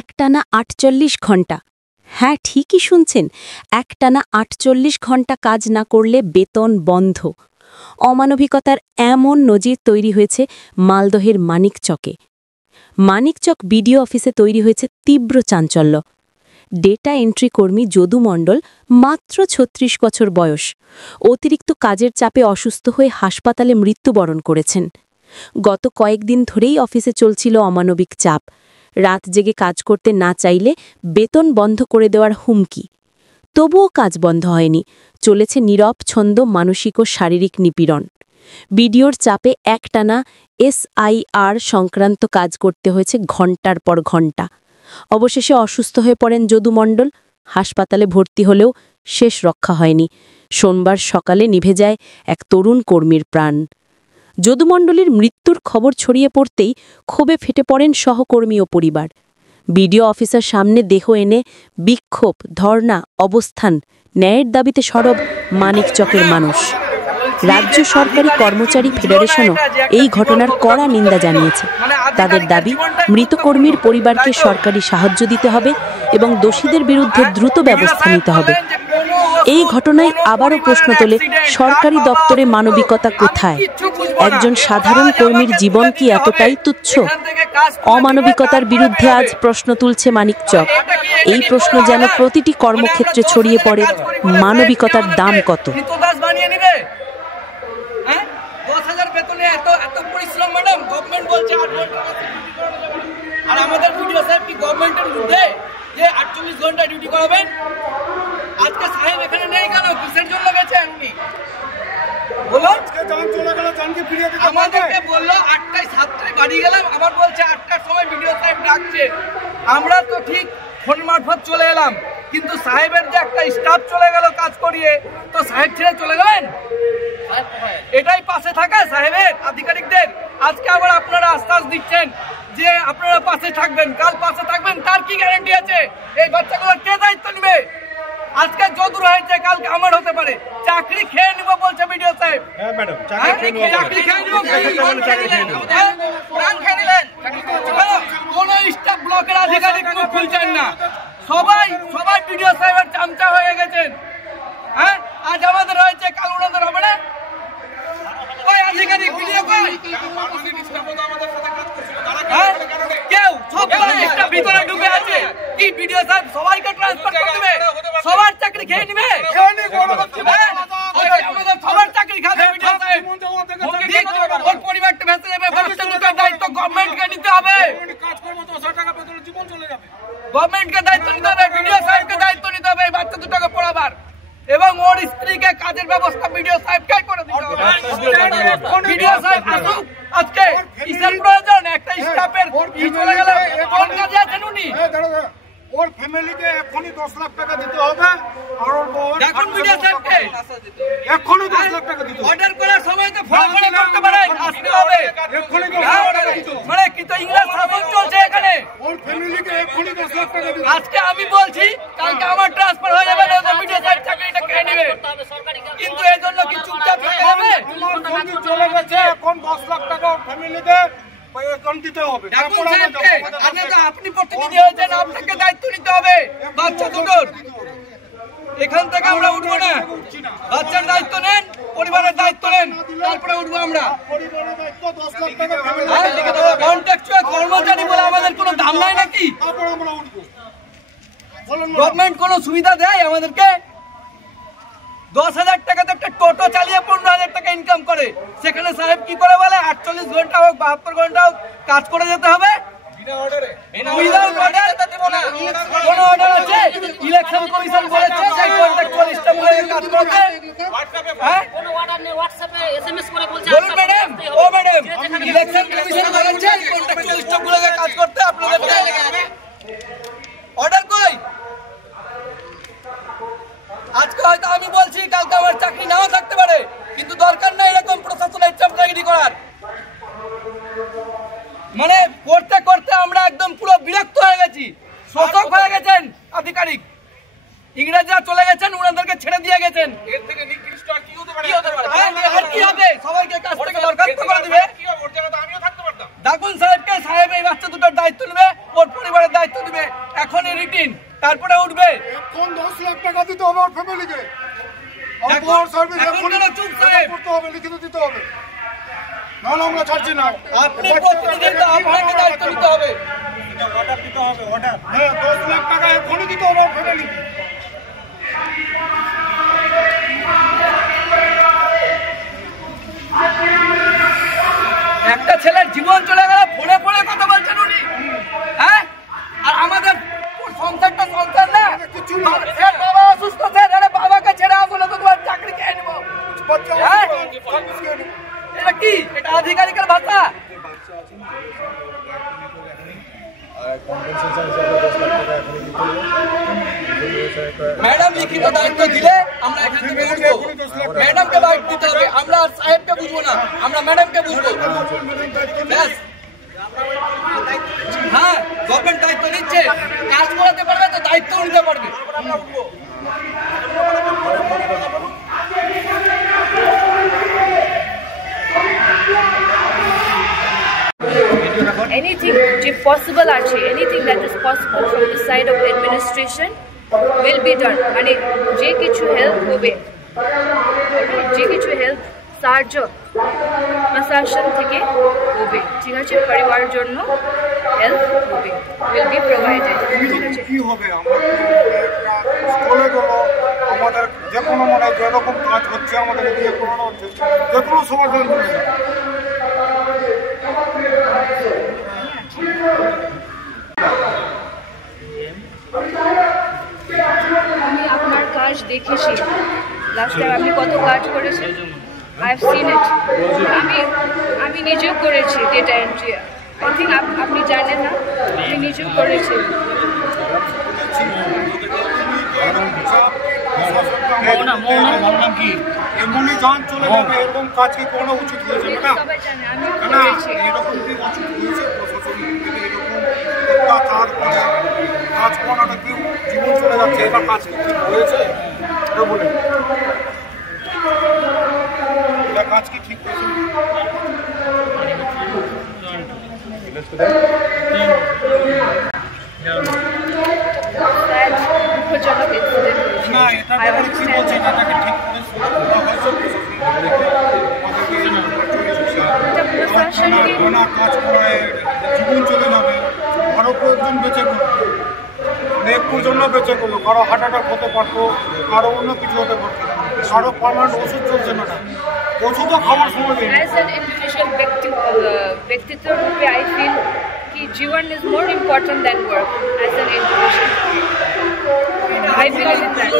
একটানা ৪৮ ঘণ্টা। হ্যাঁ, ঠিকই শুনছেন, একটানা ৪৮ ঘণ্টা কাজ না করলে বেতন বন্ধ। অমানবিকতার এমন নজির তৈরি হয়েছে মালদহের মানিকচকে। মানিকচক বিডিও অফিসে তৈরি হয়েছে তীব্র চাঞ্চল্য। ডেটা এন্ট্রি কর্মী যদু মণ্ডল, মাত্র ৩৬ বছর বয়স, অতিরিক্ত কাজের চাপে অসুস্থ হয়ে হাসপাতালে মৃত্যুবরণ করেছেন। গত কয়েকদিন ধরেই অফিসে চলছিল অমানবিক চাপ। রাত জেগে কাজ করতে না চাইলে বেতন বন্ধ করে দেওয়ার হুমকি। তবুও কাজ বন্ধ হয়নি, চলেছে নীরব ছন্দ মানসিক ও শারীরিক নিপীড়ন। বিডিওর চাপে একটানা SIR সংক্রান্ত কাজ করতে হয়েছে ঘণ্টার পর ঘণ্টা। অবশেষে অসুস্থ হয়ে পড়েন যদু মণ্ডল। হাসপাতালে ভর্তি হলেও শেষ রক্ষা হয়নি। সোমবার সকালে নিভে যায় এক তরুণ কর্মীর প্রাণ। যদু মণ্ডলের মৃত্যুর খবর ছড়িয়ে পড়তেই ক্ষোভে ফেটে পড়েন সহকর্মী ও পরিবার। বিডিও অফিসার সামনে দেহ এনে বিক্ষোভ, ধর্ণা, অবস্থান, ন্যায়ের দাবিতে সরব মানিকচকের মানুষ। রাজ্য সরকারি কর্মচারী ফেডারেশনও এই ঘটনার কড়া নিন্দা জানিয়েছে। তাদের দাবি, মৃত কর্মীর পরিবারকে সরকারি সাহায্য দিতে হবে এবং দোষীদের বিরুদ্ধে দ্রুত ব্যবস্থা নিতে হবে। এই ঘটনায় আবারও প্রশ্ন তোলে, সরকারি দপ্তরে মানবিকতা কোথায়? একজন সাধারণ কর্মীর জীবন কি এতটাই তুচ্ছ? অমানবিকতার বিরুদ্ধে আজ প্রশ্ন তুলছে মানিকচক। এই প্রশ্ন যেন প্রতিটি কর্মক্ষেত্রে ছড়িয়ে পড়ে, মানবিকতার দাম কত? আর আমাদের ভিডিও সাহেব কি গভর্নমেন্টের বিরুদ্ধে যে 48 ঘন্টা ডিউটি করাবেন? আজকে সাহেব এখানে নেই কেন? কিসের জন্য গেছেন উনি? বলুন। আমাদেরকে বললো 8টায় 7টায় বাড়ি গেলাম, আবার বলছে 8টার সময় ভিডিও সাহেব ডাকছে। আমরা তো ঠিক ফোন মারফত চলে এলাম, কিন্তু সাহেবের যে একটা স্টাফ চলে গেল কাজ করিয়ে, তো সাহেব ছেড়ে চলে গেলেন? এটাই পাশে থাকা সাহেবের আধিকারিকদের। আজকে আবার আপনারা আশ্বাস দিচ্ছেন যে আপনারা পাশে থাকবেন, কাল পাশে থাকবেন, তার কি গ্যারান্টি আছে? এই বাচ্চাগুলোর কে দায়িত্ব নেবে? আজকে যদু হয়েছে, কালকে আমার হতে পারে। চাকরি খেয়ে নিব বলছে ভিডিও সাহেব। হ্যাঁ ম্যাডাম, চাকরি খেয়ে নিব। কোন স্টাফ ব্লকের আধিকারিক মুখ খুলছেন না, সবাই ভিডিও সাহেবের চামচা হয়ে গেছেন। হ্যাঁ, আজ আমাদের হয়েছে, কাল ওনাদের হবে না। ওই আধিকারিক ভিডিও কই? কেউ সব ভিতরে ঢুকে আছে। কি ভিডিও সাহেব সবাইকে ট্রান্সফার করে দেবে? সবার চাকরি খেয়ে নিবে? আমাদের সবার চাকরি খাবে ভিডিও সাহেব। ওর পরিবারটা ভেসে যাবে। বাচ্চাদের দায়িত্ব গভর্নমেন্টকে নিতে হবে। গভর্নমেন্টকে দায়িত্ব নিতে হবে, ভিডিও সাহেবকে দায়িত্ব নিতে হবে বাচ্চা দুটোকে পড়াবার, এবং ওর স্ত্রীকে কাজের ব্যবস্থা ভিডিও সাহেবকে করে দিতে হবে। ভিডিও সাহেব আসুক। আজকে কিসের প্রয়োজন? একটা স্টাফের চলে গেল, কোন কাজে আছেন উনি? ওর ফ্যামিলিকে এখনই 10 লাখ টাকা দিতে হবে। আর ওর দেখুন ভিডিও সাহেবকে এখনই 10 লাখ টাকা দিতে হবে। অর্ডার করার সময় তো ফোন করে করতে পারে, আসতে হবে। এখনই মানে কি তো ইংরেজ শাসন চলছে এখানে? ওর ফ্যামিলিকে এখনই 10 লাখ টাকা দিতে হবে। আজকে আমি বলছি, কালকে আমার ট্রান্সফার হয়ে যাবে, না ভিডিও সাহেব চাকরিটা খেয়ে নেবে। কিন্তু এই জন্য কি চুপচাপ থাকতে হবে? আমার চলে গেছে, এখন 10 লাখ টাকা ওর ফ্যামিলিকে দিতে হবে। আপনি প্রতিনিধি হয়েছেন, আপনাকে দায়িত্ব নিতে হবে বাচ্চা দুটোর। এখান থেকে আমরা উঠবো না। বাচ্চার দায়িত্ব নেন, পরিবারের দায়িত্ব নেন, তারপরে উঠবো আমরা। কন্ট্রাকচুয়াল কর্মচারী বলে আমাদের কোনো দাম নাই নাকি? গভর্নমেন্ট কোনো সুবিধা দেয় আমাদেরকে? 10,000 টাকাতে একটা টোটো চালিয়ে 15,000 টাকা ইনকাম করে। সেখানে সাহেব কি করে বলে 48 ঘন্টা হোক 72 ঘন্টা হোক কাজ করে যেতে হবে? কোন অর্ডার আছে? ইলেকশন কমিশন বলেছে যে কন্ট্রাকচুয়াল স্টাফ গুলোকে কাজ করতে। হ্যাঁ, বলুন ম্যাডাম। ও ম্যাডাম, ইলেকশন কমিশন বলেছে কন্ট্রাকচুয়াল স্টাফ গুলোকে কাজ করতে। আপনাদের অর্ডার কই? আজকে হয়তো আমি বলছি, কালকে আমার চাকরি নাও থাকতে পারে, কিন্তু দরকার নাই এরকম প্রশাসনের চাপদাগিরি করার। মানে করতে করতে আমরা একদম পুরো বিরক্ত হয়ে গেছি, শোষক হয়ে গেছেন আধিকারিক। ইংরেজরা চলে গেছেন, ওনাদেরকে ছেড়ে দিয়ে গেছেন। এর থেকে নিকৃষ্ট আর কি হতে পারে? আর কি হবে? সবাইকে কাছ থেকে বরখাস্ত করে দিবে। কি হবে? ওর জায়গায় তো আমিও থাকতে পারতাম। ডাকুন সাহেবকে, সাহেব এই বাচ্চা দুটোর দায়িত্ব নেবে, ওর পরিবারের দায়িত্ব নেবে, এখনই রিটিন, তারপরে উঠবে। এখন 10 লাখ টাকা দিতে হবে ওর ফ্যামিলিকে। চুপ সাহেব, করতে হবে, লিখিত দিতে হবে, নাহলে আমরা ছাড়ছি না। আপনি প্রতিনিধি, আপনাকে দায়িত্ব নিতে হবে। অর্ডার দিতে হবে, অর্ডার। হ্যাঁ, 10 লাখ টাকা এখনই দিতে হবে ওর ফ্যামিলিকে। একটা ছেলের জীবন চলে গেল, ফোনে ফোনে কথা বলছেন উনি, হ্যাঁ? আর আমাদের সংসারটা সংসার না, এর বাবা অসুস্থ, স্যার বাবাকে ছেড়ে আসলে তো তোমার চাকরি খেয়ে নেবো। হ্যাঁ? এটা কি? এটা আধিকারিকের ভাষা? ম্যাডাম লিখিত দায়িত্ব দিলে আমরা এখান থেকে উঠবো। ম্যাডামকে দায়িত্ব দিতে হবে, আমরা আর সাহেবকে বুঝবো না, আমরা ম্যাডামকে বুঝবো। হ্যাঁ, গভর্নমেন্ট দায়িত্ব নিচ্ছে, কাজ করাতে পারবে তো দায়িত্ব নিতে পারবে। Anything possible আছে, anything that is possible from the side of the administration will be done. মানে যে কিছু হেল্প হবে, যে কিছু হেল্প সাহায্য প্রশাসন থেকে হবে, ঠিক আছে, পরিবারের জন্য হেল্প হবে, will be provided, ঠিক আছে। কি হবে? আমরা স্কুলে গেল, আমাদের যে কোনো মানে যেরকম কাজ হচ্ছে আমাদের দিয়ে করানো হচ্ছে, যে কোনো সমাধান করছে। আমি আপনার কাজ দেখেছি, লাস্ট টাইম আপনি কত কাজ করেছেন, আই হ্যাভ সিন ইট। আমি নিজেও করেছি ডেটা এন্ট্রি, আই থিঙ্ক আপনি জানেন না, আমি নিজেও করেছি। এমনি যান চলে যাবে, এরকম কাজ কি কোনো উচিত হয়েছে না? সবাই জানে, আমি না, করেছি। এরকম কি উচিত হয়েছে? প্রশাসন থেকে এরকম অত্যাচার করে কাজ করাটা কি জীবন চলে যাচ্ছে, এটা কাজ কি ঠিক হয়েছে? এটা বলে এটা কাজ কি ঠিক হয়েছে? দুঃখজনক incident হয়েছে। না, এটা I ব্যাপারে কি understand বলছে, that. এটাকে ঠিক করে এটা প্রশাসনকে না কাজ করায় জীবন চলে যাবে, আরো কয়েকজন বেঁচে করবে, একটুর জন্য বেঁচে করলো, কারো হার্ট অ্যাটাক হতে পারতো, কারো অন্য কিছু হতে পারতো, কারো পার্মানেন্ট ওষুধ চলছে না, ওষুধও খাওয়ার সময় নেই। As an individual ব্যক্তিত্ব রূপে I feel कि जीवन is more important than work as an individual. I believe in that.